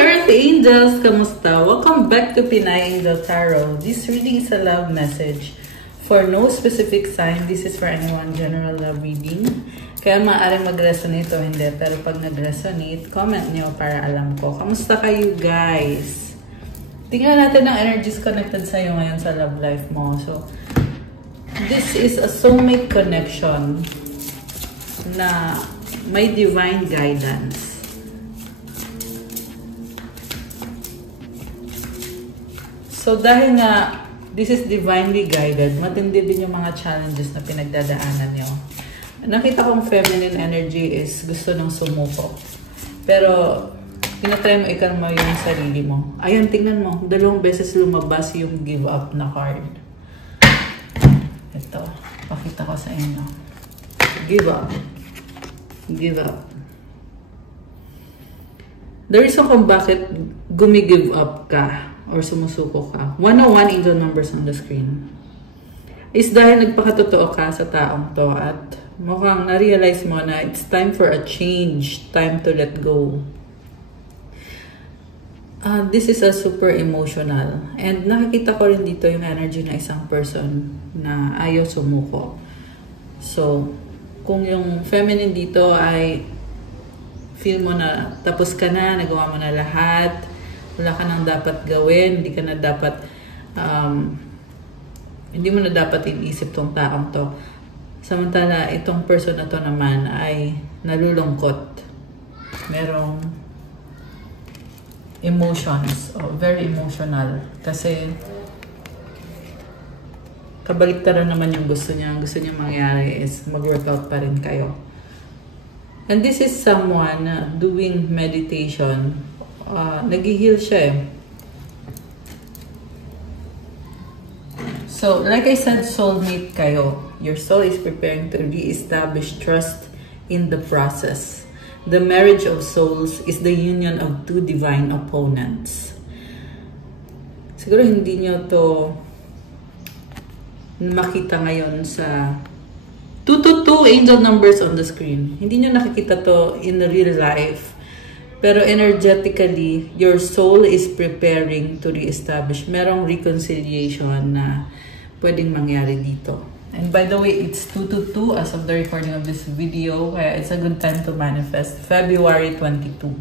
Earth Angels! Kamusta? Welcome back to Pinay Angel Tarot. This reading is a love message. For no specific sign, this is for anyone, general love reading. Kaya maaaring mag-resonate o hindi. Pero pag nag-resonate, comment nyo para alam ko. Kamusta kayo guys? Tingnan natin ang energies connected sa'yo ngayon sa love life mo. So, this is a soulmate connection na may divine guidance. So, dahil nga, this is divinely guided, matindi din yung mga challenges na pinagdadaanan nyo. Nakita kong feminine energy is gusto nang sumuko. Pero, tinatry mo ikalma yung sarili mo. Ayan, tingnan mo. 2 beses lumabas yung give up na card. Ito, pakita ko sa inyo. Give up. Give up. The reason kung bakit gumi-give up ka or sumusuko ka, 101 angel numbers on the screen, is dahil nagpakatotoo ka sa taong to at mukhang na-realize mo na it's time for a change, time to let go. This is a super emotional. And nakikita ko rin dito yung energy na isang person na ayaw sumuko. So, kung yung feminine dito ay feel mo na tapos ka na, nagawa mo na lahat, wala ka nang dapat gawin, hindi ka na dapat, hindi mo na dapat iniisip tong taong to. Samantala, itong person na to naman ay nalulungkot. Merong emotions, very emotional. Kasi, kabaliktaran naman yung gusto niya. Ang gusto niya mangyari is mag-workout pa rin kayo. And this is someone doing meditation. Nag-heal siya eh. So, like I said, soulmate kayo. Your soul is preparing to re-establish trust in the process. The marriage of souls is the union of 2 divine opponents. Siguro hindi nyo to makita ngayon sa 222 angel numbers on the screen. Hindi nyo nakikita to in real life. Pero energetically, your soul is preparing to re-establish. Merong reconciliation na pwedeng mangyari dito. And by the way, it's 222 as of the recording of this video. Kaya it's a good time to manifest. February 22.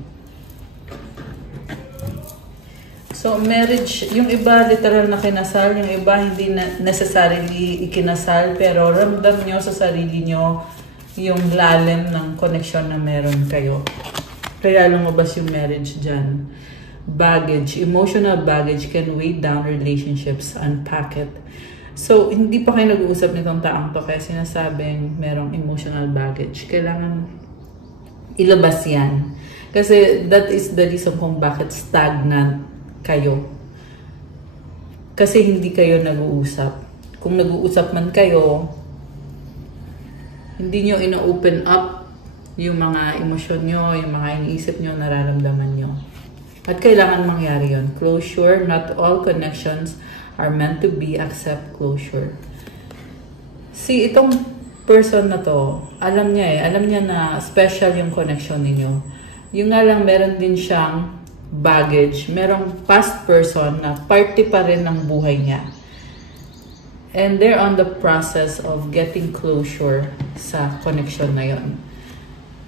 So, marriage, yung iba literal na kinasal, yung iba hindi na necessarily ikinasal, pero ramdam nyo sa sarili nyo yung lalim ng connection na meron kayo. Kaya lumabas yung marriage dyan. Baggage, emotional baggage can weigh down relationships, unpack it. So, hindi pa kayo nag-uusap nitong taong to kaya sinasabing merong emotional baggage. Kailangan ilabas yan. Kasi that is the reason kung bakit stagnant kayo. Kasi hindi kayo nag-uusap. Kung nag-uusap man kayo, hindi nyo ina-open up yung mga emosyon nyo, yung mga iniisip nyo, nararamdaman nyo. At kailangan mangyari yun. Closure, not all connections are meant to be, accept closure. See, itong person na to, alam niya eh, alam niya na special yung connection ninyo. Yung nga lang, meron din siyang baggage, merong past person na party pa rin ng buhay niya. And they're on the process of getting closure sa connection na yon.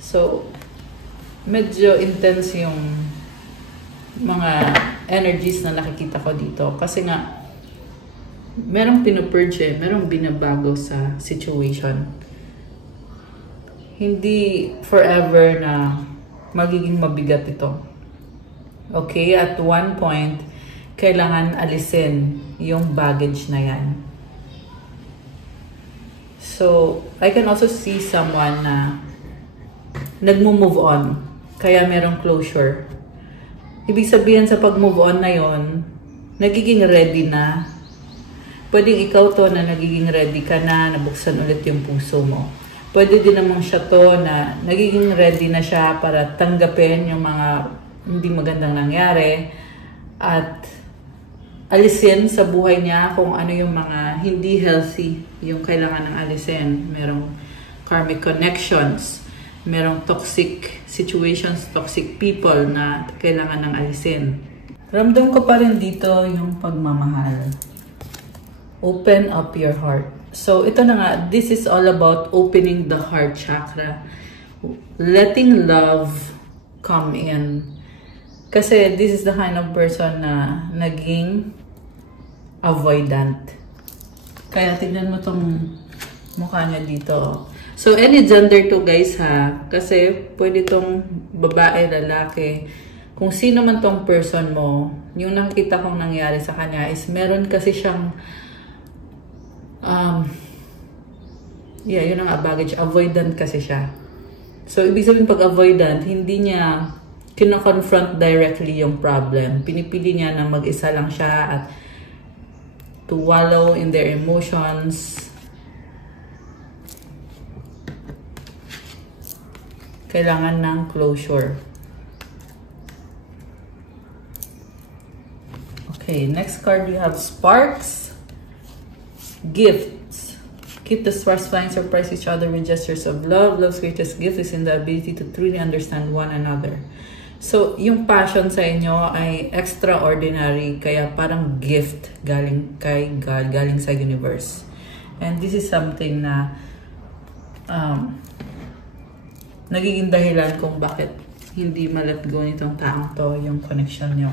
So, medyo intense yung mga energies na nakikita ko dito. Kasi nga, merong pinupurge eh, merong binabago sa situation. Hindi forever na magiging mabigat ito. Okay? At one point, kailangan alisin yung baggage na yan. So, I can also see someone na nagmo-move on, kaya merong closure. Ibig sabihin sa pag-move on na yon, nagiging ready na. Pwedeng ikaw to na nagiging ready ka na, nabuksan ulit yung puso mo. Pwede din naman siya to na nagiging ready na siya para tanggapin yung mga hindi magandang nangyari at alisin sa buhay niya kung ano yung mga hindi healthy yung kailangan ng alisin. Merong karmic connections. merong toxic situations, toxic people na kailangan ng alisin. Ramdam ko pa rin dito yung pagmamahal. Open up your heart. So, ito na nga, this is all about opening the heart chakra. Letting love come in. Kasi this is the kind of person na naging avoidant. Kaya tignan mo tong mukha niya dito. So, any gender to guys ha. Kasi pwede tong babae, lalaki. Kung sino man tong person mo, yung nakita kong nangyari sa kanya is meron kasi siyang yun ang baggage. Avoidant kasi siya. So, ibig sabihin pag avoidant, hindi niya kina-confront directly yung problem. Pinipili niya na mag-isa lang siya at to wallow in their emotions. Kailangan ng closure. Okay, next card we have Sparks. Gifts. Keep the sparks flying, surprise each other with gestures of love. Love's greatest gift is in the ability to truly understand one another. So, yung passion sa inyo ay extraordinary, kaya parang gift galing kay God, galing sa universe. And this is something na nagiging dahilan kung bakit hindi ma-let go nitong taong to yung connection nyo.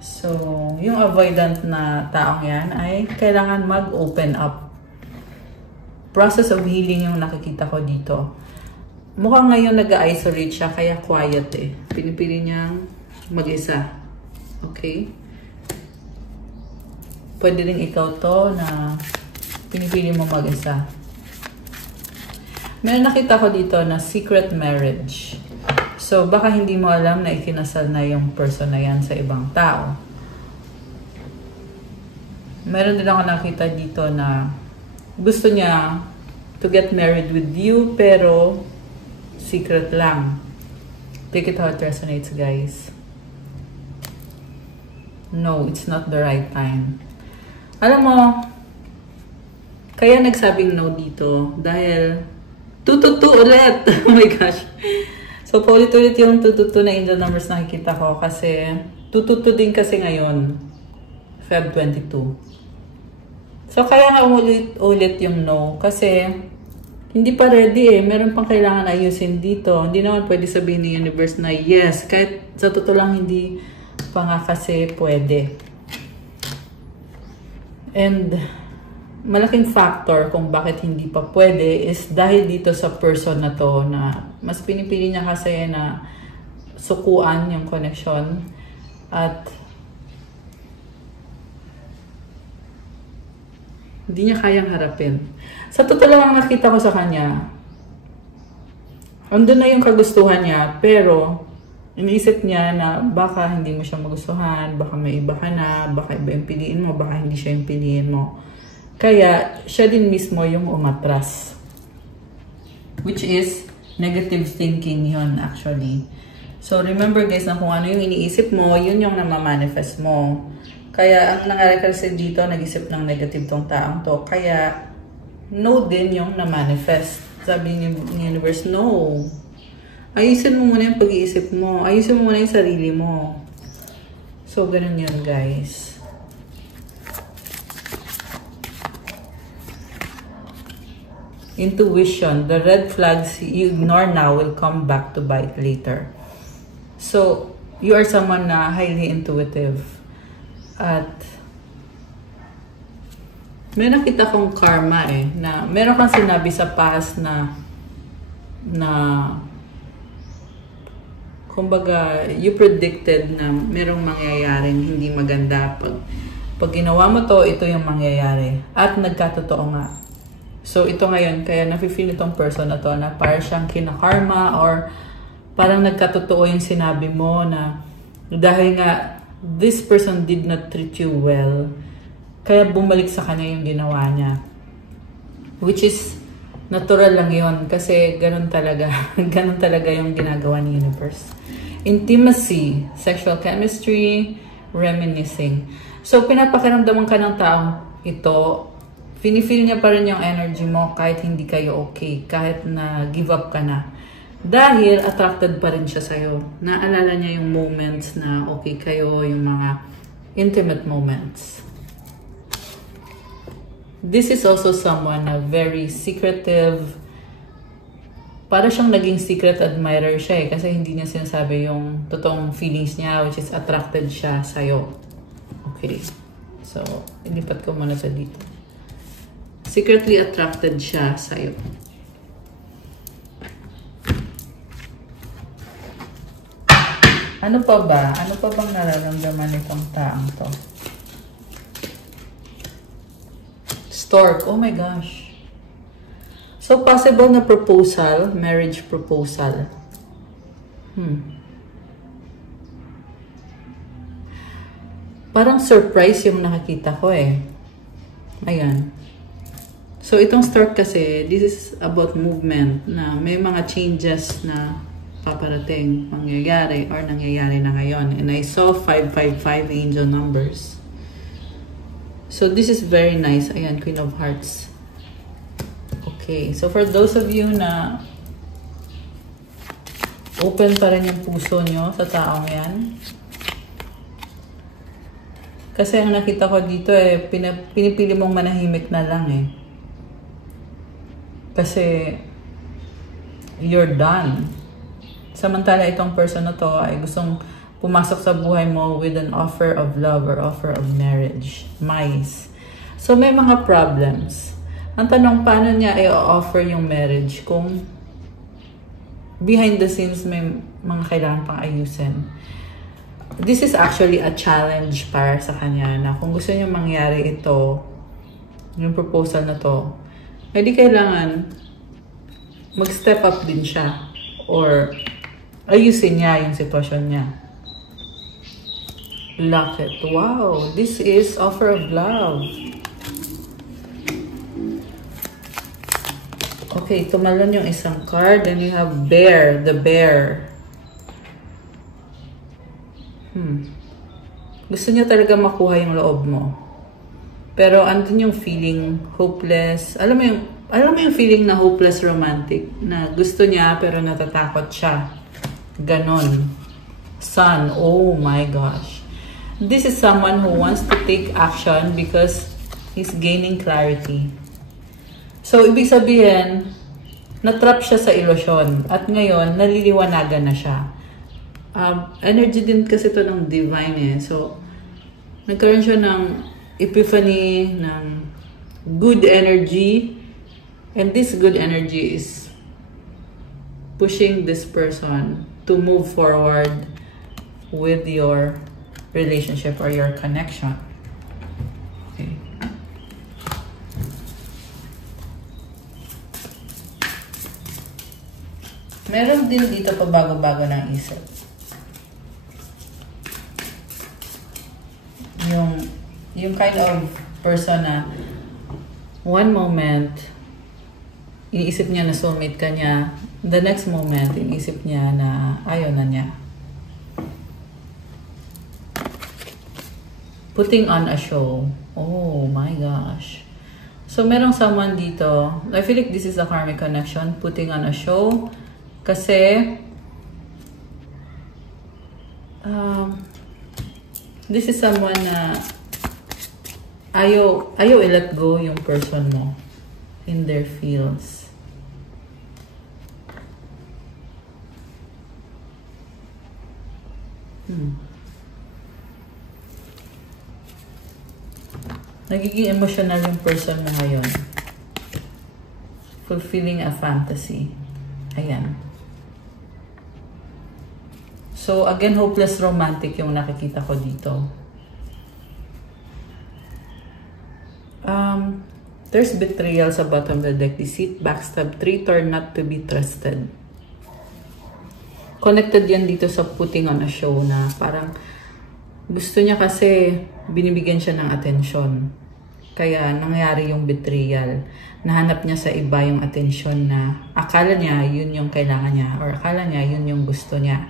So, yung avoidant na taong yan ay kailangan mag-open up. Process of healing yung nakikita ko dito. Mukhang ngayon nag-isolate siya, kaya quiet eh. Pinipili niyang mag-isa. Okay? Pwede rin ikaw to na pinipili mo mag-isa. May nakita ko dito na secret marriage. So, baka hindi mo alam na ikinasal na yung person na yan sa ibang tao. Meron din ako nakita dito na gusto niya to get married with you, pero secret lang. Take it how it resonates, guys. No, it's not the right time. Alam mo, kaya nagsabing no dito dahil tututu ulit. Oh my gosh. So, paulit-ulit yung tututu na angel numbers nakikita ko kasi tututu din kasi ngayon, Feb 22. So, kaya nga ulit yung no kasi hindi pa ready eh. Meron pang kailangan ayusin dito. Hindi naman pwede sabihin ni universe na yes. Kahit sa totoo lang hindi pa nga kasi pwede. And malaking factor kung bakit hindi pa pwede is dahil dito sa person na to na mas pinipili niya kasi na sukuan yung connection at hindi niya kayang harapin. Sa totoo lang ang nakita ko sa kanya, andun na yung kagustuhan niya, pero iniisip niya na baka hindi mo siya magustuhan, baka may iba ka na, baka iba yung piliin mo, baka hindi siya yung piliin mo. Kaya siya din mismo yung umatras. Which is negative thinking yun actually. So remember guys na kung ano yung iniisip mo, yun yung namamanifest mo. Kaya ang nangyari kasi dito, nag-isip ng negative tong taong to. Kaya no din yung na-manifest. Sabi ni universe, no. Ayusin mo muna yung pag-iisip mo. Ayusin mo muna yung sarili mo. So, ganun yun, guys. Intuition. The red flags you ignore now will come back to bite later. So, you are someone na highly intuitive. At may nakita kong karma eh, na meron kang sinabi sa past na kumbaga, you predicted na merong mangyayaring hindi maganda. Pag ginawa mo to, ito yung mangyayari. At nagkatotoo nga. So, ito ngayon, kaya nafe-feel itong person na to na parang siyang kinakarma or parang nagkatotoo yung sinabi mo na dahil nga this person did not treat you well, kaya bumalik sa kanya yung ginawa niya. Which is, natural lang yun. Kasi ganun talaga. Ganun talaga yung ginagawa ni universe. Intimacy, sexual chemistry, reminiscing. So, pinapakiramdaman ka ng taong ito Feel niya pa rin yung energy mo kahit hindi kayo okay, kahit na give up ka na. Dahil attracted pa rin siya sa'yo. Naalala niya yung moments na okay kayo, yung mga intimate moments. This is also someone na very secretive. Para siyang naging secret admirer siya kasi hindi niya sinasabi yung totoong feelings niya, which is attracted siya sa'yo. Okay. So, ilipat ko muna sa dito. Secretly attracted siya sa'yo. Ano pa ba? Ano pa bang nararamdaman nitong taong to? Stork. Oh my gosh. So, possible na proposal, marriage proposal. Parang surprise yung nakikita ko eh. Ayan. So, itong Stork kasi, this is about movement na may mga changes na paparating, mangyayari, or nangyayari na ngayon. And I saw 555 angel numbers. So, this is very nice. Ayan, Queen of Hearts. Okay. So, for those of you na open pa rin yung puso nyo sa taong yan. Kasi ang nakita ko dito eh, pinipili mong manahimik na lang eh. Kasi, you're done. Samantala itong person na to ay gustong pumasok sa buhay mo with an offer of love or offer of marriage. Mais. So may mga problems. Ang tanong, paano niya i-offer yung marriage kung behind the scenes may mga kailangan pang ayusin. This is actually a challenge para sa kanya na kung gusto niya mangyari ito, yung proposal na to, hindi kailangan mag-step up din siya or ayusin niya yung sitwasyon niya. Locket. Wow! This is offer of love. Okay, tumalon yung isang card. Then you have bear. The bear. Gusto niya talaga makuha yung loob mo. Pero andun yung feeling hopeless. Alam mo yung feeling na hopeless romantic. Na gusto niya pero natatakot siya. Ganon. Sun. Oh my gosh. This is someone who wants to take action because he's gaining clarity. So, ibig sabihin, natrap siya sa ilusyon. At ngayon, naliliwanagan na siya. Energy din kasi ito ng divine eh. So, nagkaroon siya ng epiphany, ng good energy. And this good energy is pushing this person to move forward with your relationship or your connection. Okay. Meron din dito pa bago-bago ng isip. Yung kind of person na one moment iniisip niya na soulmate ka niya, the next moment iniisip niya na ayaw na niya. Putting on a show. Oh my gosh. So merong someone dito, I feel like this is a karmic connection, putting on a show. Kasi this is someone na ayaw i-let go yung person mo in their feels. Nagiging emotional yung person mo ngayon. Fulfilling a fantasy. Ayan. So, again, hopeless romantic yung nakikita ko dito. There's betrayal sa bottom of the deck. Deceit, backstab, traitor, not to be trusted. Connected yan dito sa putting on a show na parang gusto niya kasi binibigyan siya ng atensyon. Kaya nangyari yung betrayal. Nahanap niya sa iba yung atensyon na akala niya yun yung kailangan niya or akala niya yun yung gusto niya.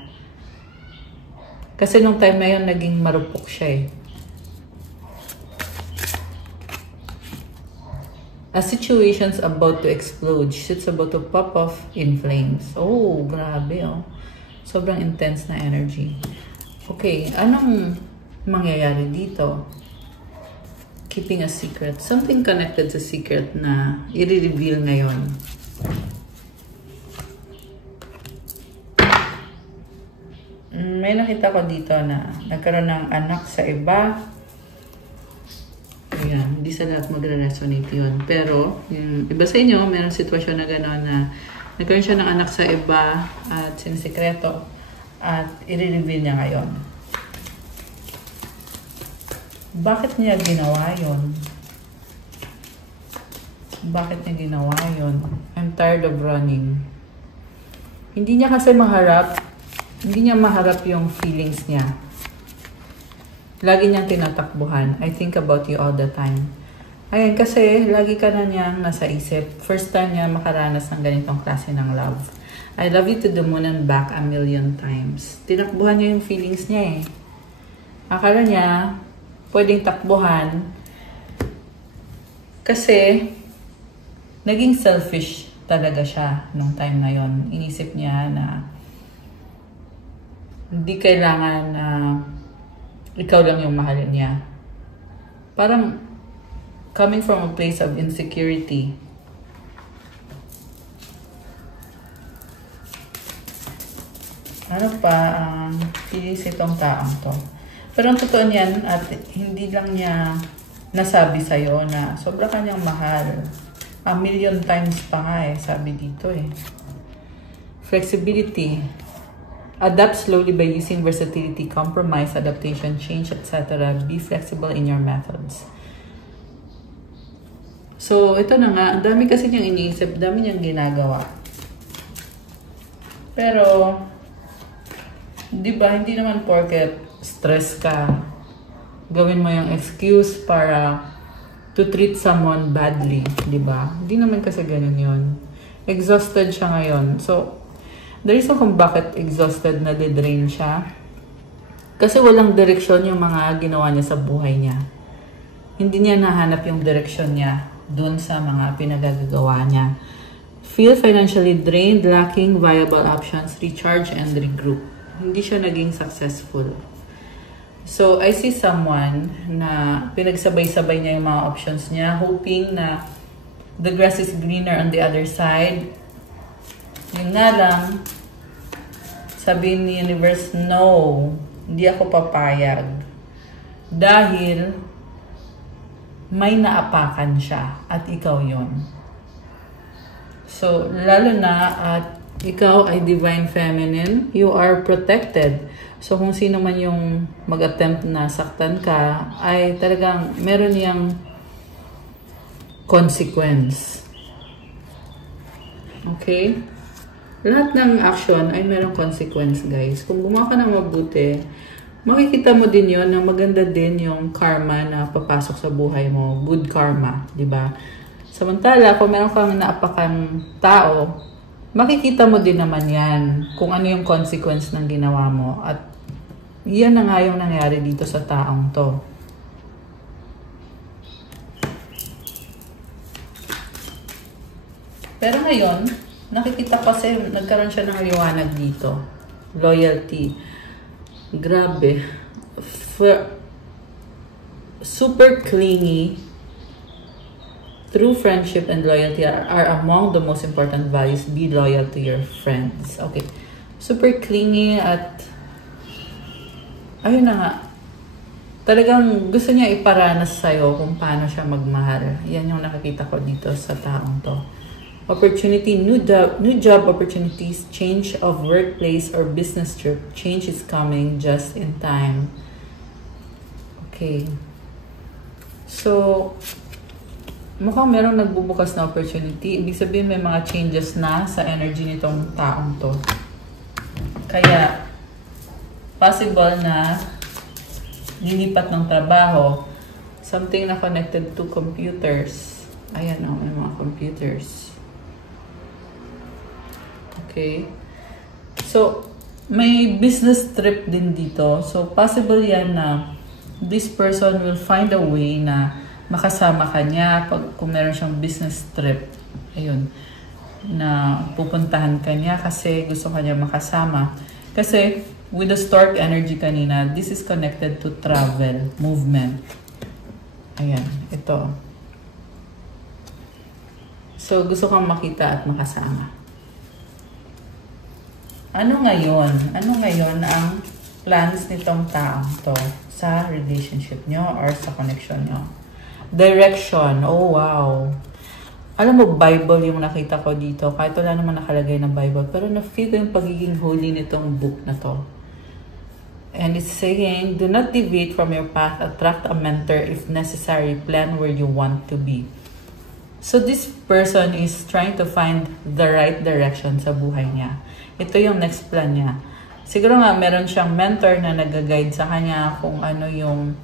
Kasi nung time na yun naging marupok siya eh. A situation's about to explode. Shit's about to pop off in flames. Oh, grabe oh. Sobrang intense na energy. Okay, anong mangyayari dito? Keeping a secret. Something connected sa secret na i-reveal ngayon. May nakita ko dito na nagkaroon ng anak sa iba. Ayan, hindi sa lahat magre-resonate yun. Pero, yung iba sa inyo, mayroong sitwasyon na gano'n na nagkaroon siya ng anak sa iba at sinisikreto at i-reveal niya ngayon. Bakit niya ginawa yun? Bakit niya ginawa yun? I'm tired of running. Hindi niya kasi maharap yung feelings niya. Lagi niyang tinatakbuhan. I think about you all the time. Ayan, kasi lagi ka na niyang nasa isip. First time niya makaranas ng ganitong klase ng love. I love you to the moon and back a million times. Tinakbuhan niya yung feelings niya eh. Akala niya, pwedeng takbuhan. Kasi, naging selfish talaga siya nung time na yon. Inisip niya na hindi kailangan na ikaw lang yung mahalin niya. Parang coming from a place of insecurity. Ano pa ang feelings itong taong to? Pero ang totoo niyan at hindi lang niya nasabi sa'yo na sobra kanyang mahal. A million times pa nga eh, sabi dito eh. Flexibility. Adapt slowly by using versatility, compromise, adaptation, change, etc. Be flexible in your methods. So, ito na nga. Ang dami kasi niyang iniisip. Dami niyang ginagawa. Pero, di ba, hindi naman porket stress ka, gawin mo yung excuse para to treat someone badly. Di ba? Hindi naman kasi ganun yun. Exhausted siya ngayon. So, the reason kung bakit exhausted na de-drain siya, kasi walang direksyon yung mga ginawa niya sa buhay niya. Hindi niya nahanap yung direksyon niya dun sa mga pinagagawa niya. Feel financially drained, lacking viable options, recharge and regroup. Hindi siya naging successful. So, I see someone na pinagsabay-sabay niya yung mga options niya, hoping na the grass is greener on the other side. Yun nga lang, sabihin ni universe, no, hindi ako papayag. Dahil may naapakan siya at ikaw yon. So, lalo na at ikaw ay divine feminine, you are protected. So, kung sino man yung mag-attempt na saktan ka, ay talagang meron niyang consequence. Okay? Lahat ng action ay merong consequence, guys. Kung gumawa ka ng mabuti, makikita mo din yon na maganda din yung karma na papasok sa buhay mo. Good karma, di ba? Samantala, kung meron kang naapakang tao, makikita mo din naman yan kung ano yung consequence ng ginawa mo. At yan na nga yung nangyari dito sa taong to. Pero ngayon, nakikita kasi nagkaroon siya ng liwanag dito. Loyalty. Grabe. Super clingy. True friendship and loyalty are among the most important values. Be loyal to your friends. Okay. Super clingy at ayun na nga. Talagang gusto niya iparanas sa'yo kung paano siya magmahal. Yan yung nakikita ko dito sa taong to. Opportunity, new job opportunities, change of workplace or business trip. Change is coming just in time. Okay. So, mukhang merong nagbubukas na opportunity. Ibig sabihin may mga changes na sa energy nitong taong to. Kaya, possible na lilipat ng trabaho. Something na connected to computers. Ayan o, may mga computers. Okay. So, may business trip din dito. So, possible yan na this person will find a way na makasama ka niya kung meron siyang business trip. Ayun. Na pupuntahan ka niya kasi gusto ka niya makasama. Kasi with the stork energy kanina, this is connected to travel, movement. Ayan, ito. So, gusto kang makita at makasama. Ano ngayon? Ano ngayon ang plans nitong taong to sa relationship nyo or sa connection nyo? Direction. Oh, wow. Alam mo, Bible yung nakita ko dito. Kahit wala naman nakalagay ng Bible. Pero na-feel ko yung pagiging holy nitong book na to. And it's saying, do not deviate from your path. Attract a mentor if necessary. Plan where you want to be. So this person is trying to find the right direction sa buhay niya. Ito yung next plan niya. Siguro nga, meron siyang mentor na nag-guide sa kanya kung ano yung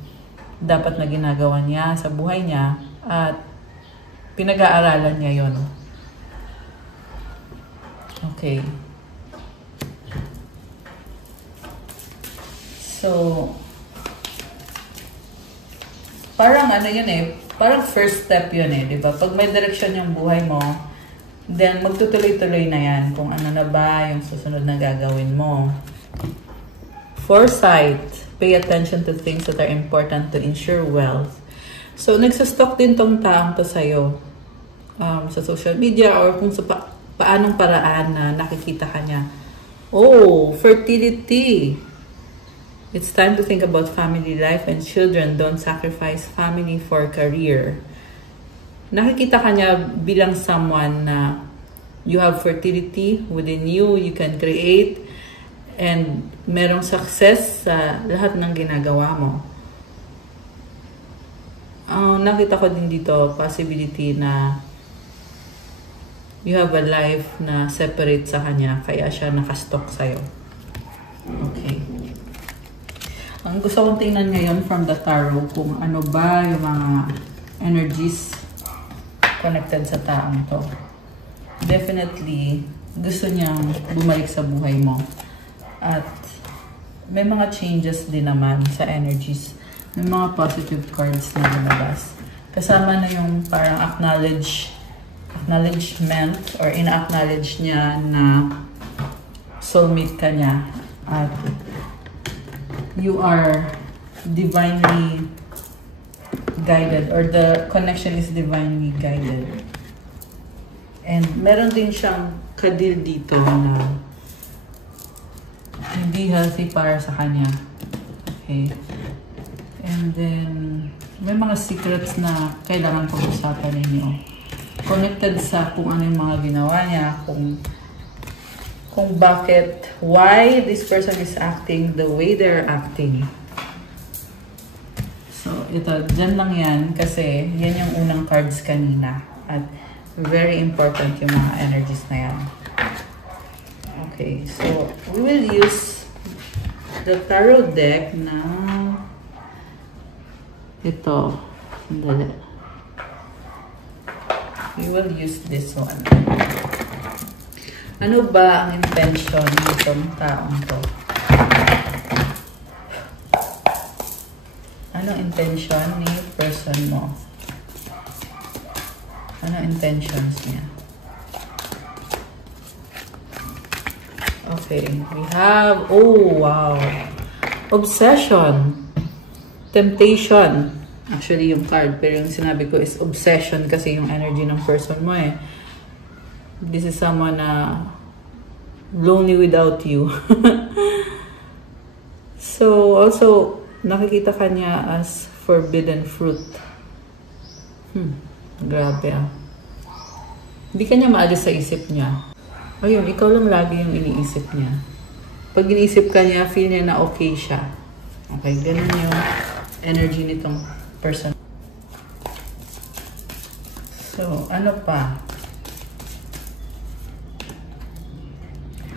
dapat na ginagawa niya sa buhay niya. At pinag-aaralan niya yon. Okay. So, parang ano yun eh, parang first step yun eh, di ba? Pag may direksyon yung buhay mo, then magtutuloy-tuloy na yan kung ano na ba yung susunod na gagawin mo. Foresight. Pay attention to things that are important to ensure wealth. So, nagsastock din tong taong to sa'yo sa social media or kung sa paanong paraan na nakikita ka niya. Oh, fertility. It's time to think about family life and children. Don't sacrifice family for career. Nakikita ka niya bilang someone na you have fertility within you, you can create, and merong success sa lahat ng ginagawa mo. Nakita ko din dito, possibility na you have a life na separate sa kanya, kaya siya nakastock sa'yo. Okay. Ang gusto kong tingnan ngayon from the tarot, kung ano ba yung mga energies connected sa taong to. Definitely, gusto niyang bumalik sa buhay mo. At may mga changes din naman sa energies. May mga positive cards na lumabas. Kasama na yung parang acknowledgement or ina-acknowledge niya na soulmate ka niya. At you are divinely guided or the connection is divinely guided. And meron din siyang kadil dito na hindi healthy para sa kanya. Okay. And then may mga secrets na kailangan pag-usapan ninyo. Connected sa kung ano yung mga ginawa niya, kung bakit, why this person is acting the way they're acting. So, ito, dyan lang yan kasi yan yung unang cards kanina. At very important yung mga energies na yan. Okay, so we will use the tarot deck na ito. Sandali. We will use this one. Ano ba ang intention nitong taong to? Anong intention ni person mo? Ano intentions niya? Okay, we have, oh wow, obsession, temptation. Actually, yung card, pero yung sinabi ko is obsession kasi yung energy ng person mo eh. This is someone na lonely without you. So, also, nakikita ka niya as forbidden fruit. Grabe ah. Hindi ka niya maalis sa isip niya. Ayun, ikaw lang lagi yung iniisip niya. Pag iniisip ka niya, feel niya na okay siya. Okay, ganun yung energy nitong person. So, ano pa?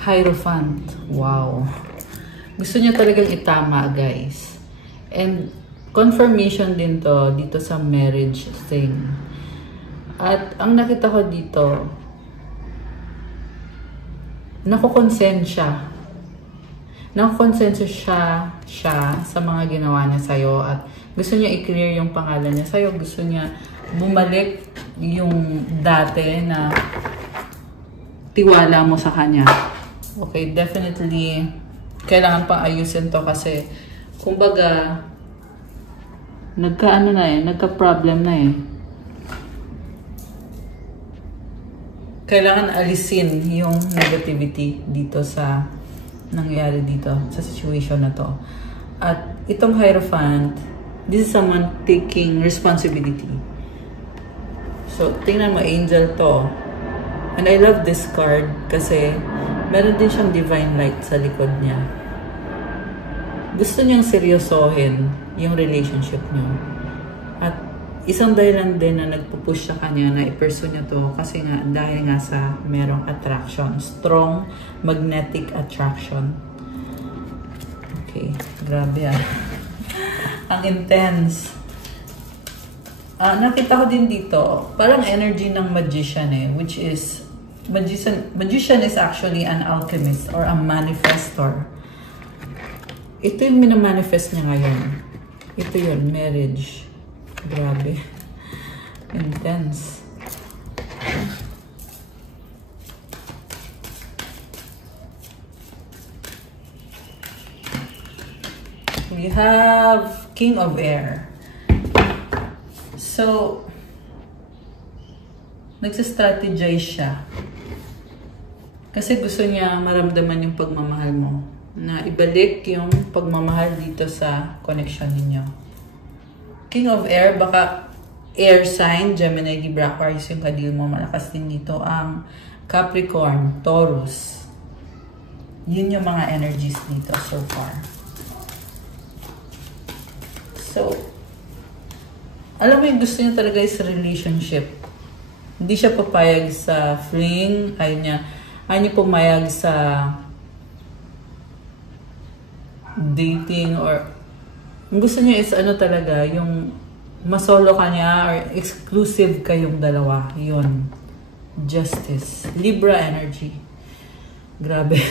Hierophant. Wow. Gusto niya talagang itama, guys. And confirmation din to dito sa marriage thing. At ang nakita ko dito, nakukonsent siya. Nang-consensus siya sa mga ginawa niya sa'yo at gusto niya i-clear yung pangalan niya sa'yo. Gusto niya bumalik yung dati na tiwala mo sa kanya. Okay, definitely kailangan pang ayusin to kasi kumbaga nagka-problem na eh. Kailangan alisin yung negativity dito sa nangyari dito, sa situation na to. At itong Hierophant, this is someone taking responsibility. So, tingnan mo, angel to. And I love this card kasi meron din siyang divine light sa likod niya. Gusto niyang seryosohin yung relationship niyo. At isang dahilan din na nagpupush sa kanya na i-pursue niya to kasi nga dahil nga sa merong attraction. Strong magnetic attraction. Okay, grabe ah. Ang intense. Nakita ko din dito, parang energy ng magician eh, which is, magician is actually an alchemist or a manifestor. Ito yung minamanifest niya ngayon. Ito yun, marriage. Grabe. Intense. We have King of Air. So, nagsa-strategize siya. Kasi gusto niya maramdaman yung pagmamahal mo. Na ibalik yung pagmamahal dito sa connection ninyo. King of Air, baka air sign, Gemini, Libra, Aquarius yung kadil mo. Malakas din dito ang Capricorn, Taurus. Yun yung mga energies dito so far. So, alam mo yung gusto niya talaga is relationship. Hindi siya papayag sa fling. Ayaw niya pumayag sa dating or ang gusto niya is ano talaga, yung masolo ka niya or exclusive kayong dalawa. Yun. Justice. Libra energy. Grabe.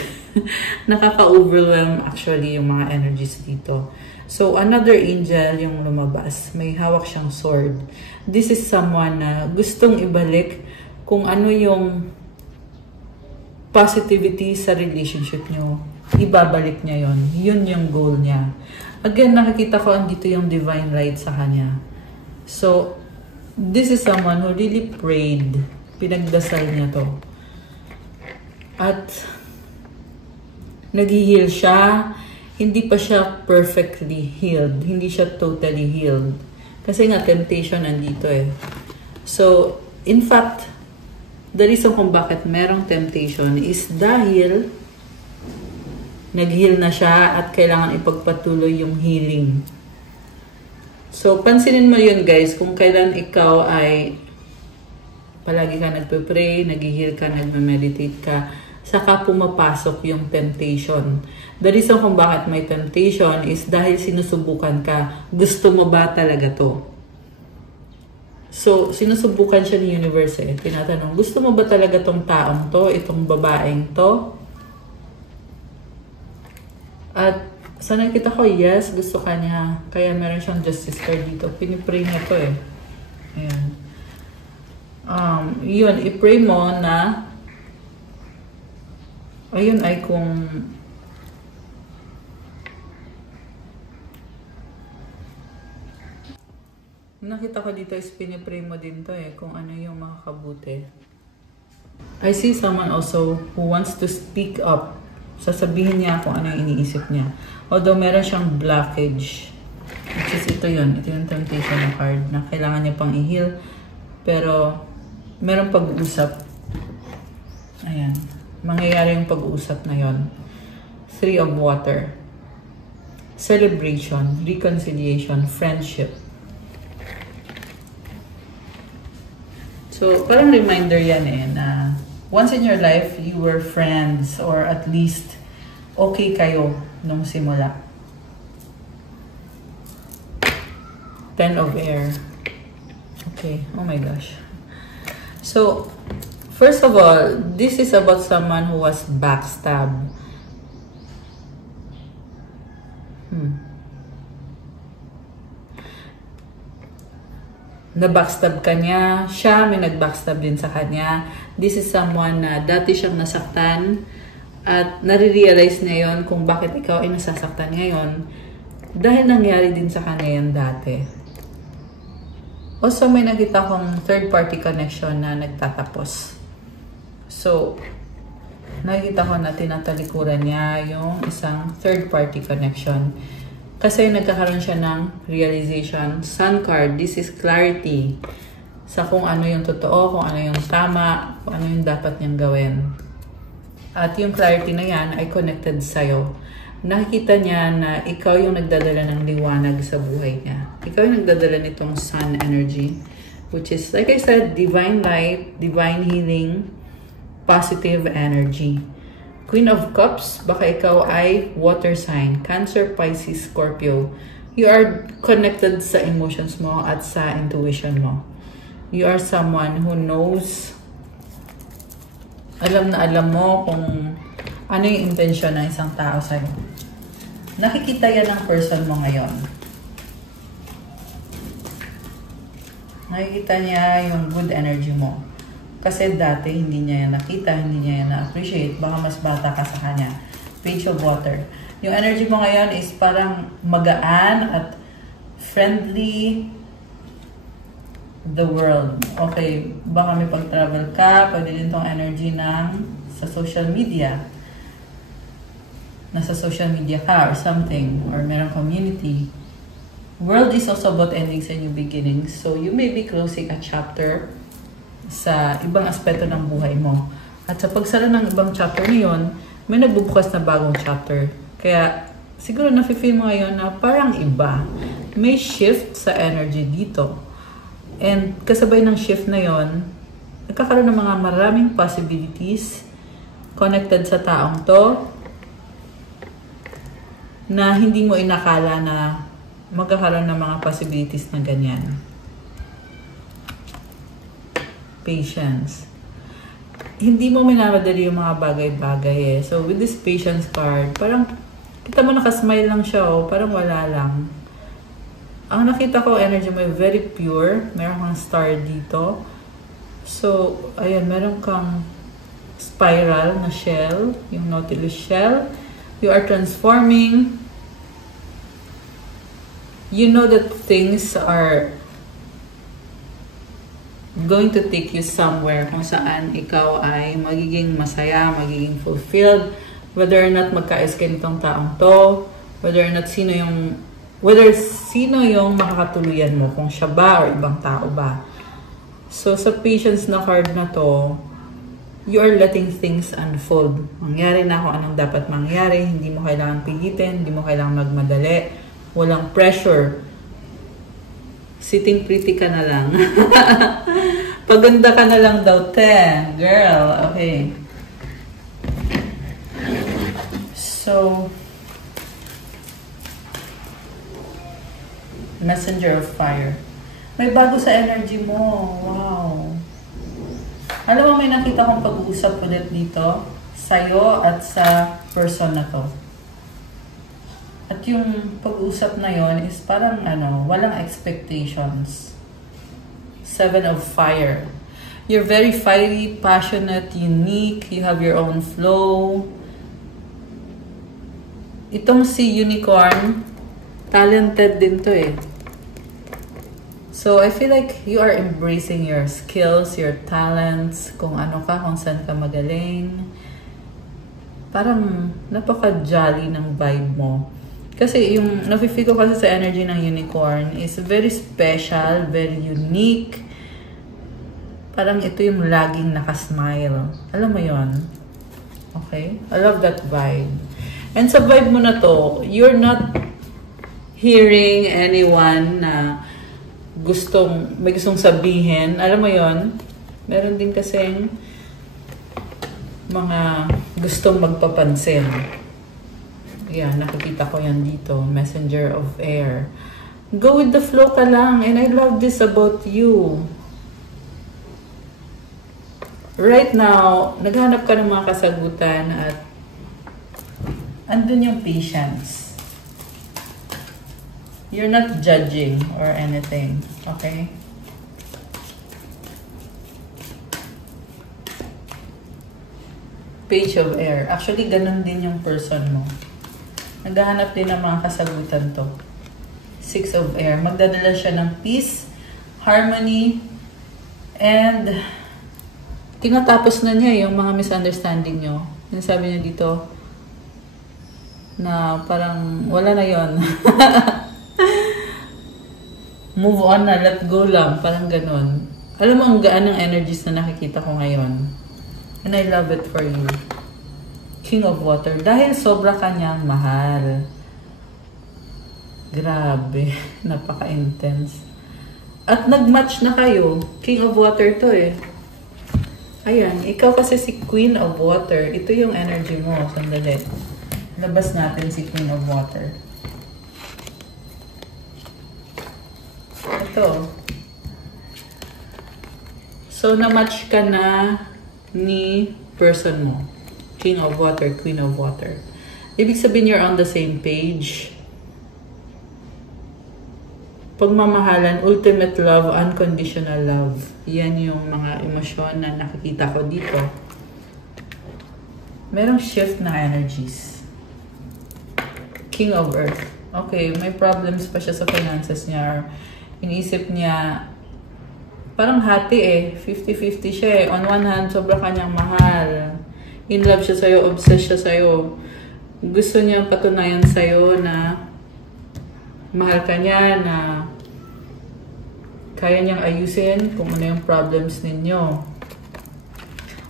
Nakaka-overwhelm actually yung mga energies dito. So, another angel yung lumabas. May hawak siyang sword. This is someone na gustong ibalik kung ano yung positivity sa relationship niyo. Ibabalik niya yon. Yun yung goal niya. Again, nakikita ko andito yung divine light sa kanya. So, this is someone who really prayed. Pinagdasal niya to. At nag-heal siya. Hindi pa siya perfectly healed. Hindi siya totally healed. Kasi nga, temptation nandito eh. So, in fact, the reason kung bakit merong temptation is dahil nag-heal na siya at kailangan ipagpatuloy yung healing. So, pansinin mo yun guys, kung kailan ikaw ay palagi ka nagpe-pray, nag-heal ka, nagme-meditate ka, saka pumapasok yung temptation. The reason kung bakit may temptation is dahil sinusubukan ka. Gusto mo ba talaga to? So, sinusubukan siya ni universe eh. Tinatanong, gusto mo ba talaga tong taong to, itong babaeng to? At sa nakita ko, yes, gusto ka niya. Kaya meron siyang justice card dito. Pinipray niya to eh. Ayan. Yun, i-pray mo na ayun ay kung nakita ko dito is pinipray mo din to eh. Kung ano yung makakabuti. I see someone also who wants to speak up. Sasabihin niya kung ano yung iniisip niya. Although meron siyang blockage. Which is ito yun. Ito yung temptation ng card na kailangan niya pang i-heal. Pero meron pag-uusap. Ayan. Mangyayari yung pag-uusap na yon. Three of Water. Celebration, reconciliation, friendship. So, parang reminder yan eh na once in your life, you were friends or at least okay kayo nung simula. Ten of Air. Okay. Oh my gosh. So, first of all, this is about someone who was backstabbed. Na-backstab ka niya, siya may nag-backstab din sa kanya. This is someone na dati siyang nasaktan at nare-realize niya yon kung bakit ikaw ay nasasaktan ngayon dahil nangyari din sa kanya yan dati. Also, may nakita kong third-party connection na nagtatapos. So, nakikita ko na tinatalikuran niya yung isang third-party connection. Kasi nagkakaroon siya ng realization. Sun card, this is clarity sa kung ano yung totoo, kung ano yung tama, kung ano yung dapat niyang gawin. At yung clarity na yan ay connected sa'yo. Nakikita niya na ikaw yung nagdadala ng liwanag sa buhay niya. Ikaw yung nagdadala nitong sun energy, which is, like I said, divine light, divine healing, positive energy. Queen of Cups, baka ikaw ay water sign, Cancer, Pisces, Scorpio. You are connected sa emotions mo at sa intuition mo. You are someone who knows, alam na alam mo kung ano yung intention ng isang tao sa'yo. Nakikita yan ng person mo ngayon. Nakikita niya yung good energy mo. Kasi dati hindi niya yan nakita, hindi niya yan na-appreciate. Baka mas bata ka sa kanya. Page of Water. Yung energy mo ngayon is parang magaan at friendly the world. Okay, baka may pag-travel ka, pwede din tong energy ng sa social media. Nasa social media ka or something, or merong community. World is also about endings and new beginnings. So you may be closing a chapter sa ibang aspeto ng buhay mo. At sa pagsara ng ibang chapter na yun, may nagbubukas na bagong chapter. Kaya, siguro nafe-feel mo ngayon na parang iba. May shift sa energy dito. And kasabay ng shift na yon, nagkakaroon ng mga maraming possibilities connected sa taong to na hindi mo inakala na magkakaroon ng mga possibilities na ganyan. Patience. Hindi mo minamadali yung mga bagay-bagay eh. So, with this patience card, parang kita mo nakasmile lang siya oh, parang wala lang. Ang nakita ko, energy mo very pure. Meron kang star dito. So, ayan, meron kang spiral na shell, yung Nautilus shell. You are transforming. You know that things are going to take you somewhere kung saan ikaw ay magiging masaya, magiging fulfilled, whether or not magka-SK nitong taong to, whether or not sino yung makakatuluyan mo, kung siya ba or ibang tao ba. So sa patience na card na to, you are letting things unfold. Mangyari na kung anong dapat mangyari, hindi mo kailangan pilitin, hindi mo kailangan magmadali, walang pressure. Sitting pretty ka na lang. Paganda ka na lang daw, te. Girl, okay. So, Messenger of Fire. May bago sa energy mo. Wow. Alam mo, may nakita kong pag-uusap ulit dito sa'yo at sa person na to. At yung pag-usap na yon is parang walang expectations. Seven of Fire. You're very fiery, passionate, unique. You have your own flow. Itong si Unicorn, talented din to eh. So, I feel like you are embracing your skills, your talents, kung ano ka, kung saan ka magaling. Parang napaka-jolly ng vibe mo. Kasi yung nafe-feel ko kasi sa energy ng Unicorn is very special, very unique. Parang ito yung laging nakasmile. Alam mo yon? Okay? I love that vibe. And sa vibe mo na to, you're not hearing anyone na may gustong sabihin. Alam mo yon? Meron din kasing mga gustong magpapansin. Yan, nakikita ko yan dito. Messenger of Air. Go with the flow ka lang. And I love this about you. Right now, naghanap ka ng mga kasagutan at andun yung patience. You're not judging or anything. Okay? Page of Air. Actually, ganun din yung person mo. Naghahanap din ng mga kasagutan to. Six of Air. Magdadala siya ng peace, harmony, and tinatapos na niya yung mga misunderstanding nyo. Yung sabi niya dito, na parang wala na yon. Move on na, let go lang. Parang ganun. Alam mo, ang gaan ng energies na nakikita ko ngayon. And I love it for you. King of Water. Dahil sobra kanyang mahal. Grabe. Napaka-intense. At nag-match na kayo. King of Water to eh. Ayan. Ikaw kasi si Queen of Water. Ito yung energy mo. Sandali. Labas natin si Queen of Water. Ito. So, na-match ka na ni person mo. King of Water, Queen of Water. Ibig sabihin you're on the same page. Pagmamahalan, ultimate love, unconditional love. Yan yung mga emosyon na nakikita ko dito. Merong shift na energies. King of Earth. Okay, may problems pa siya sa finances niya. Or iniisip niya, parang hati eh. 50-50 siya eh. On one hand, sobra kanyang mahal. In love siya sa'yo, obsessed siya sa'yo. Gusto niya patunayan sa'yo na mahal ka niya, na kaya niyang ayusin kung ano yung problems ninyo.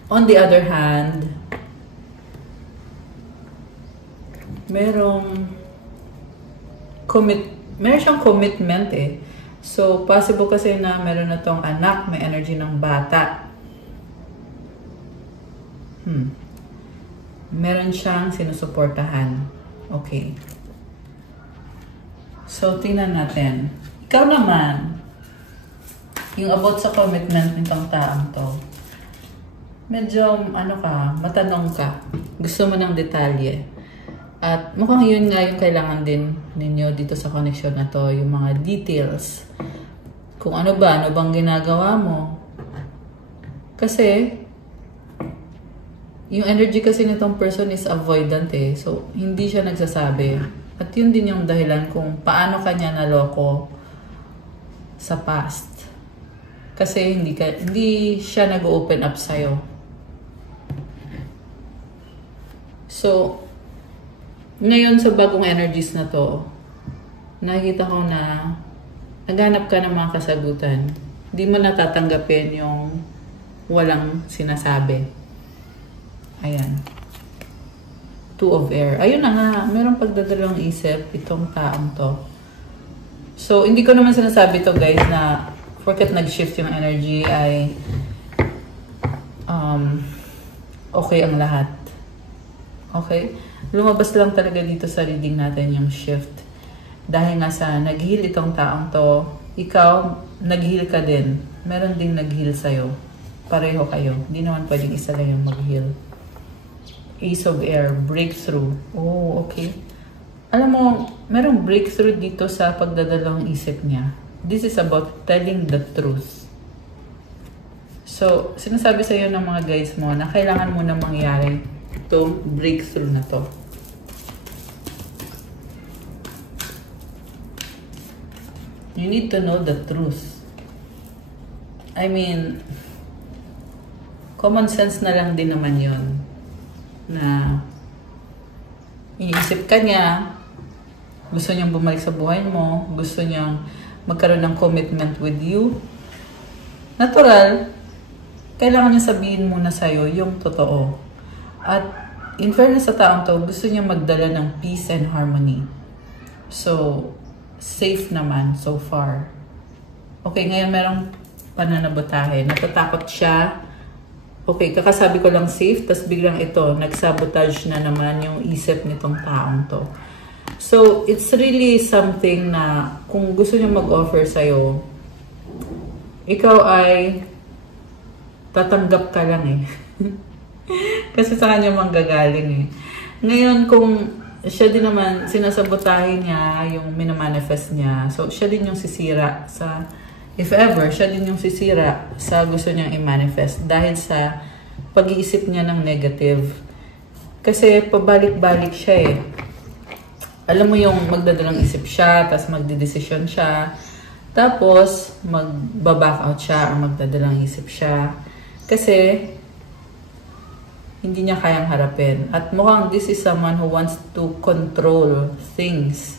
On the other hand, meron siyang commitment eh. So, possible kasi na meron na tong anak, may energy ng bata. Meron siyang sinusuportahan. Okay. So, tingnan natin. Ikaw naman, yung about sa commitment nitong taong to, medyo, matanong ka. Gusto mo ng detalye. At mukhang yun nga yung kailangan din ninyo dito sa connection na to, yung mga details. Kung ano bang ginagawa mo. Kasi, yung energy kasi nitong person is avoidant eh. So, hindi siya nagsasabi. At yun din yung dahilan kung paano kanya naloko sa past. Kasi hindi siya nag-open up sa'yo. So, ngayon sa bagong energies na to, nakikita ko na naghanap ka ng mga kasagutan. Hindi mo natatanggapin yung walang sinasabi. Ayan. Two of Air. Ayun na nga, merong pagdadalawang isip itong taong to. So, hindi ko naman sinasabi to guys na porket nag-shift yung energy ay okay ang lahat. Okay? Lumabas lang talaga dito sa reading natin yung shift. Dahil nga sa nag-heal itong taong to, ikaw, nag-heal ka din. Meron ding nag-heal sa'yo. Pareho kayo. Hindi naman pwedeng isa lang yung mag-heal. Ace of Air, breakthrough. Oh, okay. Alam mo, merong breakthrough dito sa pagdadalawang isip niya. This is about telling the truth. So, sinasabi sa'yo ng mga guides mo na kailangan mo na mangyari itong breakthrough na to. You need to know the truth. I mean, common sense na lang din naman yun. Na iisip ka niya, gusto niyang bumalik sa buhay mo, gusto niyang magkaroon ng commitment with you. Natural, kailangan niya sabihin muna sa'yo yung totoo. At in fairness sa taong to, gusto niya magdala ng peace and harmony. So, safe naman so far. Okay, ngayon merong pananabotahe. Natatakot siya. Okay, kakasabi ko lang safe, tas biglang ito, nagsabotage na naman yung isip nitong taong to. So, it's really something na kung gusto niya mag-offer sa'yo, ikaw ay tatanggap ka lang eh. Kasi sa kanya manggagaling eh. Ngayon, kung siya din naman, sinasabotahin niya yung minamanifest niya. So, siya din yung sisira sa, if ever, siya din yung sisira sa gusto niyang i-manifest dahil sa pag-iisip niya ng negative. Kasi pabalik-balik siya eh. Alam mo yung magdadalang isip siya, tapos magdidesisyon siya, tapos magbaback out siya or magdadalang isip siya. Kasi hindi niya kayang harapin. At mukhang this is someone who wants to control things.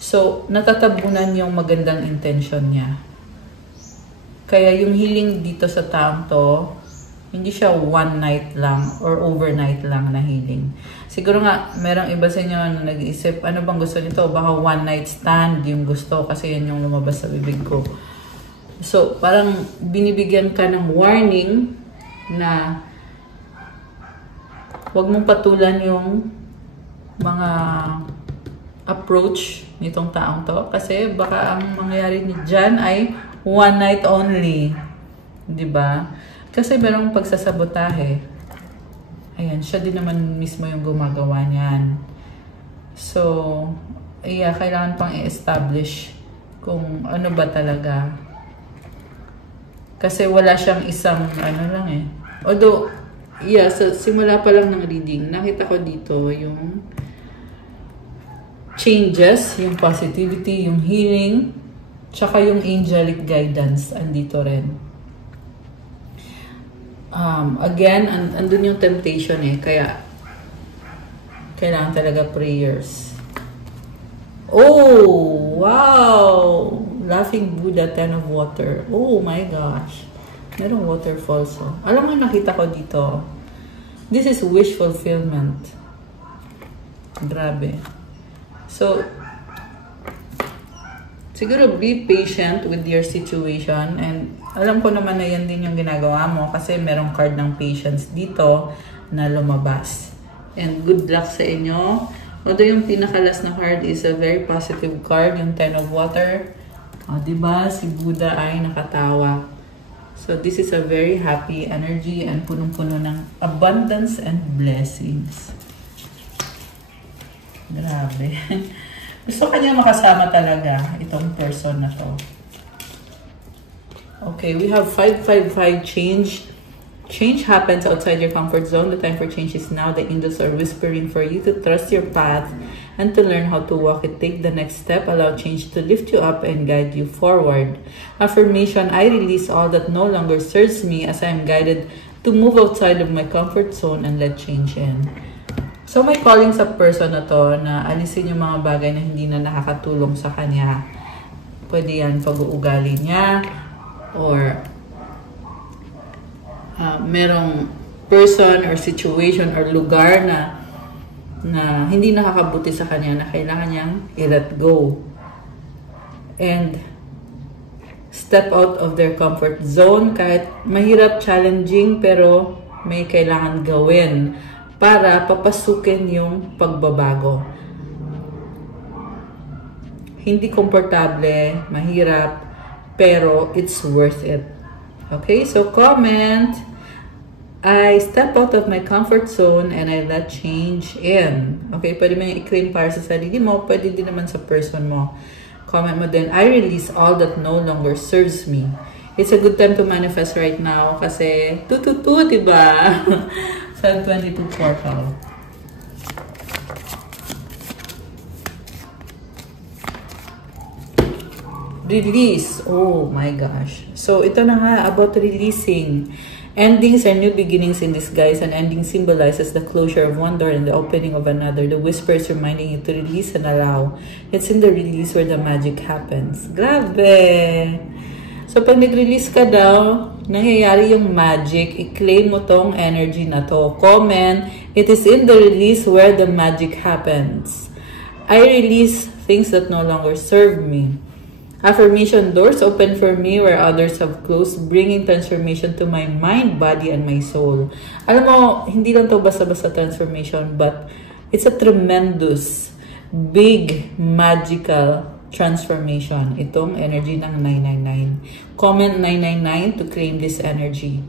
So, natatabunan yung magandang intention niya. Kaya yung healing dito sa taong to, hindi siya one night lang or overnight lang na healing. Siguro nga, merong iba sa inyo na nag-iisip, ano bang gusto nito? Baka one night stand yung gusto kasi yan yung lumabas sa bibig ko. So, parang binibigyan ka ng warning na huwag mong patulan yung mga approach nitong taong to. Kasi baka ang mangyayari dyan ay one night only. Diba? Kasi merong pagsasabotahe. Ayan, siya din naman mismo yung gumagawa niyan. So, yeah, kailangan pang i-establish kung ano ba talaga. Kasi wala siyang isang, ano lang eh. Although, yeah, sa simula pa lang ng reading, nakita ko dito yung changes, yung positivity, yung healing, tsaka yung angelic guidance, andito rin. Again, andun yung temptation eh, kaya kailangan talaga prayers. Oh, wow! Laughing Buddha, 10 of water. Oh my gosh. Merong waterfalls. Oh. Alam mo, nakita ko dito. This is wish fulfillment. Grabe. So, siguro be patient with your situation. And alam ko naman na yan din yung ginagawa mo kasi merong card ng patience dito na lumabas. And good luck sa inyo. Although yung pinakalas na card is a very positive card, yung 10 of water. O, diba? Si Buddha ay nakatawa. So, this is a very happy energy and punong-puno ng abundance and blessings. Grabe. Gusto kanya makasama talaga itong person na to. Okay, we have 555 change. Change happens outside your comfort zone. The time for change is now. The angels are whispering for you to trust your path and to learn how to walk it. Take the next step. Allow change to lift you up and guide you forward. Affirmation, I release all that no longer serves me as I am guided to move outside of my comfort zone and let change in. So, may calling sa person na to na alisin yung mga bagay na hindi na nakakatulong sa kanya. Pwede yan pag-uugali niya or merong person or situation or lugar na hindi nakakabuti sa kanya na kailangan niyang i-let go. And step out of their comfort zone kahit mahirap, challenging, pero may kailangan gawin para papasukin yung pagbabago. Hindi komportable, mahirap, pero it's worth it. Okay, so comment, I step out of my comfort zone and I let change in. Okay, pwede mo yung i-claim para sa sarili mo, pwede din naman sa person mo. Comment mo din, I release all that no longer serves me. It's a good time to manifest right now kasi 222, diba? Sa 22 portal. Release. Oh my gosh. So, ito na nga about releasing. Endings are new beginnings in disguise. An ending symbolizes the closure of one door and the opening of another. The whisper is reminding you to release and allow. It's in the release where the magic happens. Grabe! So, pag nag-release ka daw, nangyayari yung magic. I-claim mo tong energy na to. Comment, it is in the release where the magic happens. I release things that no longer serve me. Affirmation, doors open for me where others have closed, bringing transformation to my mind, body, and my soul. Alam mo, hindi lang to basta-basta transformation, but it's a tremendous, big, magical transformation. Itong energy ng 999. Comment 999 to claim this energy.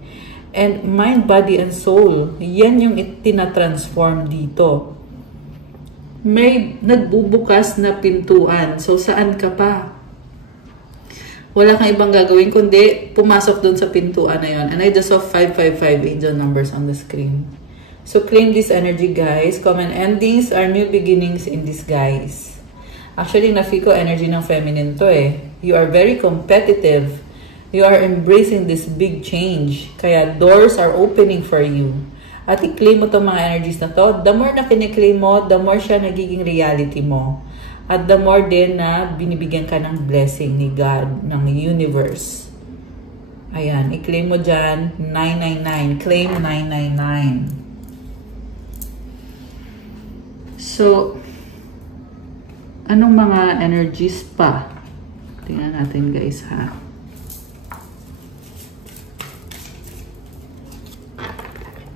And mind, body, and soul, yan yung itinatransform dito. may nagbubukas na pintuan. So, saan ka pa? Wala kang ibang gagawin kundi pumasok doon sa pintuan na yun. And I just saw 555 angel numbers on the screen. So, claim this energy, guys. Common endings are new beginnings in disguise. Actually, na-feel ko energy ng feminine to eh. You are very competitive. You are embracing this big change. Kaya doors are opening for you. At i-claim mo itong mga energies na to. The more na kiniklaim mo, the more siya nagiging reality mo. At the more din na binibigyan ka ng blessing ni God, ng universe. Ayan, i-claim mo dyan, 999. Claim 999. So, anong mga energies pa? Tingnan natin guys ha.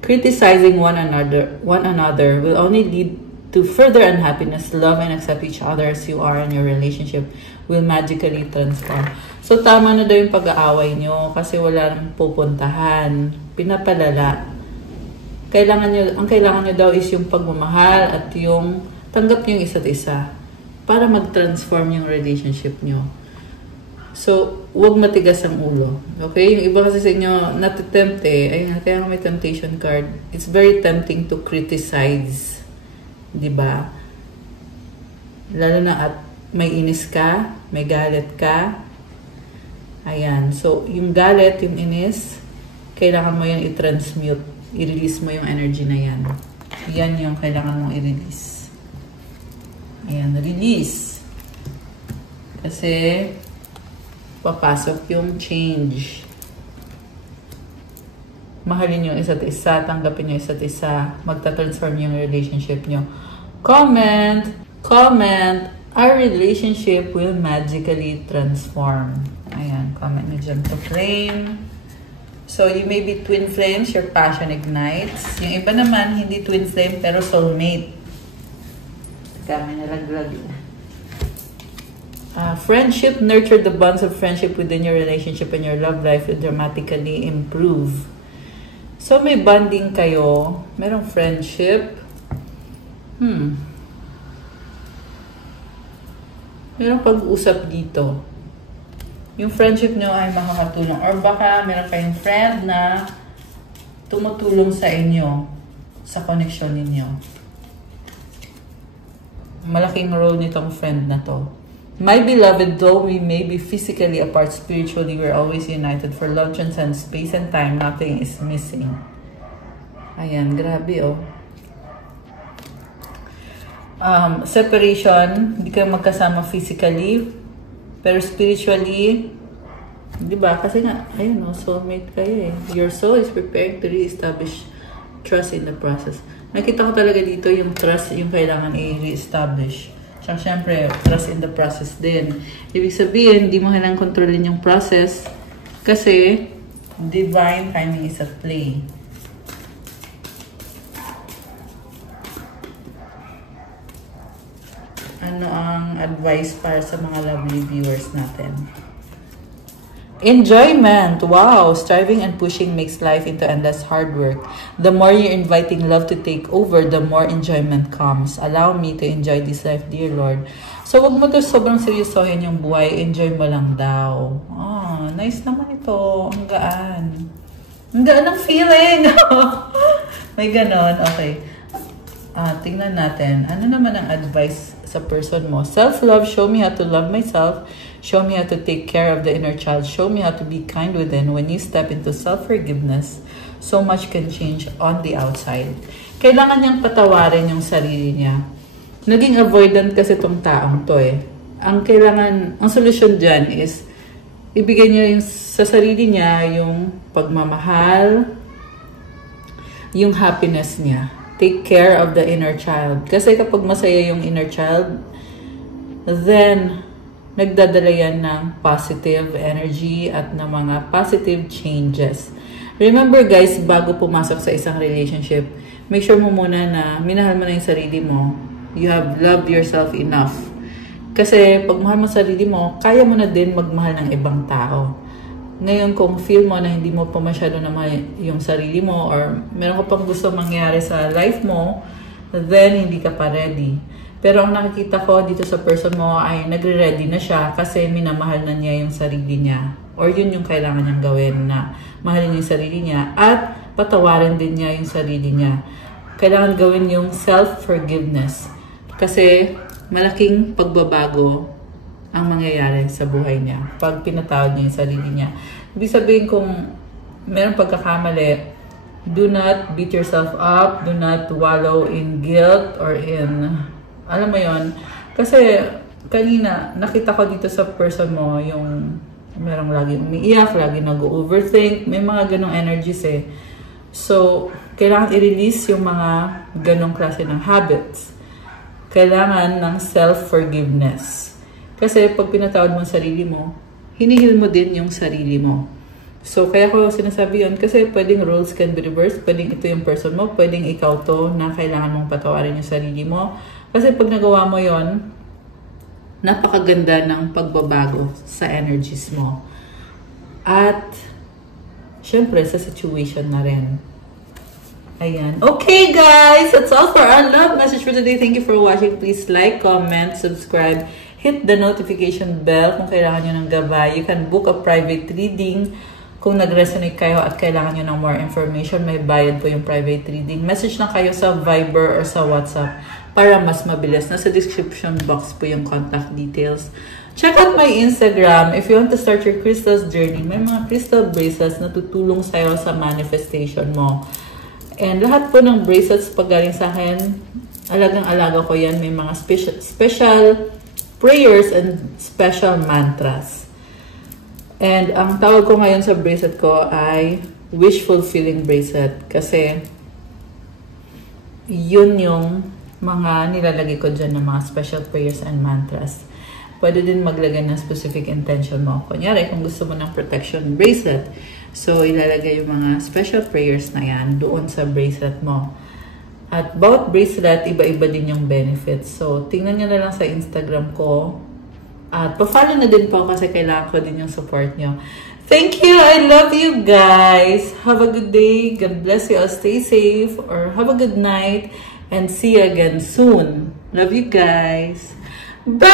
Criticizing one another will only lead to further unhappiness. Love and accept each other as you are in your relationship will magically transform. So, tama na daw yung pag-aaway nyo kasi wala nang pupuntahan. Pinapalala. Ang kailangan nyo daw is yung pagmamahal at yung tanggap nyo yung isa't isa para mag-transform yung relationship nyo. So, huwag matigas ang ulo. Okay? Yung iba kasi sa inyo, natitempt eh. Ayun, kaya may temptation card. It's very tempting to criticize. Diba? Lalo na at may inis ka, may galit ka. Ayan. So, yung galit, yung inis, kailangan mo yan i-transmute. I-release mo yung energy na yan. Yan yung kailangan mong i-release. Ayan, release. Kasi, papasok yung change. Mahalin yung isa't isa, tanggapin yung isa't isa, magta-transform yung relationship nyo. Comment! Comment! Our relationship will magically transform. Ayan, comment nyo dyan to flame. So, you may be twin flames, your passion ignites. Yung iba naman, hindi twin flame, pero soulmate. Kami nalaglag yun. Friendship, nurture the bonds of friendship within your relationship and your love life will dramatically improve. So, may bonding kayo. Merong friendship. Merong pag-usap dito. Yung friendship nyo ay makakatulong. Or baka meron kayong friend na tumutulong sa inyo sa connection ninyo. Malaking role nitong friend na to. My beloved, though we may be physically apart, spiritually, we're always united. For love transcends space and time, nothing is missing. Ayan, grabe oh. Separation, hindi kayo magkasama physically, pero spiritually, di ba? Kasi nga, ayun oh, soulmate kayo eh. Your soul is preparing to re-establish trust in the process. Nakita ko talaga dito yung trust, yung kailangan i-re-establish. Tsaka syempre, trust in the process din. Ibig sabihin, hindi mo kailangang kontrolin yung process kasi divine timing is at play. Ano ang advice para sa mga lovely viewers natin? Enjoyment! Wow! Striving and pushing makes life into endless hard work. The more you're inviting love to take over, the more enjoyment comes. Allow me to enjoy this life, dear Lord. So, wag mo to sobrang seryosohin yung buhay. Enjoy mo lang daw. Oh, nice naman ito. Ang gaan. Ang gaan ng feeling. May ganon. Okay. Tingnan natin. Ano naman ang advice sa person mo? Self-love. Show me how to love myself. Show me how to take care of the inner child. Show me how to be kind within. When you step into self-forgiveness, so much can change on the outside. Kailangan niyang patawarin yung sarili niya. Naging avoidant kasi itong taong to eh. Ang solusyon dyan is, ibigay niya yung, sa sarili niya yung pagmamahal, yung happiness niya. Take care of the inner child. Kasi kapag masaya yung inner child, then nagdadala yan ng positive energy at ng mga positive changes. Remember guys, bago pumasok sa isang relationship, make sure mo muna na minahal mo na yung sarili mo. You have loved yourself enough. Kasi pag mahal mo sarili mo, kaya mo na din magmahal ng ibang tao. Ngayon, kung feel mo na hindi mo pa masyado na yung sarili mo or meron ka pang gusto mangyari sa life mo, then hindi ka pa ready. Pero ang nakikita ko dito sa person mo ay nagre-ready na siya kasi minamahal na niya yung sarili niya. Or yun yung kailangan niyang gawin, na mahalin yung sarili niya at patawarin din niya yung sarili niya. Kailangan gawin yung self-forgiveness kasi malaking pagbabago ang mangyayari sa buhay niya pag pinatawad niya yung sarili niya. Ibig sabihin, kung meron pagkakamali, do not beat yourself up, do not wallow in guilt or in, alam mo yon. Kasi kanina nakita ko dito sa person mo yung merong lagi umiiyak, lagi nag-overthink, may mga ganong energies eh. So kailangan i-release yung mga ganong klase ng habits. Kailangan ng self-forgiveness. Kasi pag pinatawad mo ang sarili mo, hinihil mo din yung sarili mo. So, kaya ko sinasabi yun, kasi pwedeng roles can be reversed, pwedeng ito yung person mo, pwedeng ikaw to na kailangan mong patawarin yung sarili mo. Kasi pag nagawa mo yon, napakaganda ng pagbabago sa energies mo. At, syempre, sa situation na rin. Ayan. Okay, guys! That's all for our love message for today. Thank you for watching. Please like, comment, subscribe, hit the notification bell kung kailangan nyo ng gabay. You can book a private reading kung nag-resonate kayo at kailangan nyo ng more information. May bayad po yung private reading. Message lang kayo sa Viber or sa WhatsApp para mas mabilis. Nasa description box po yung contact details. Check out my Instagram if you want to start your crystals journey. May mga crystal bracelets na tutulong sa'yo sa manifestation mo. And lahat po ng bracelets pag galing sa akin, alagang-alaga ko yan. May mga special prayers and special mantras. And ang tawag ko ngayon sa bracelet ko ay wish fulfilling bracelet. Kasi yun yung mga nilalagay ko dyan ng mga special prayers and mantras. Pwede din maglagay ng specific intention mo. Kunyari, kung gusto mo ng protection bracelet, so ilalagay yung mga special prayers na yan doon sa bracelet mo. At bawat bracelet, iba-iba din yung benefits. So, tingnan nyo na lang sa Instagram ko. At pa-follow na din po kasi kailangan ko din yung support nyo. Thank you! I love you guys! Have a good day. God bless you all. Stay safe or have a good night. And see you again soon. Love you guys. Bye!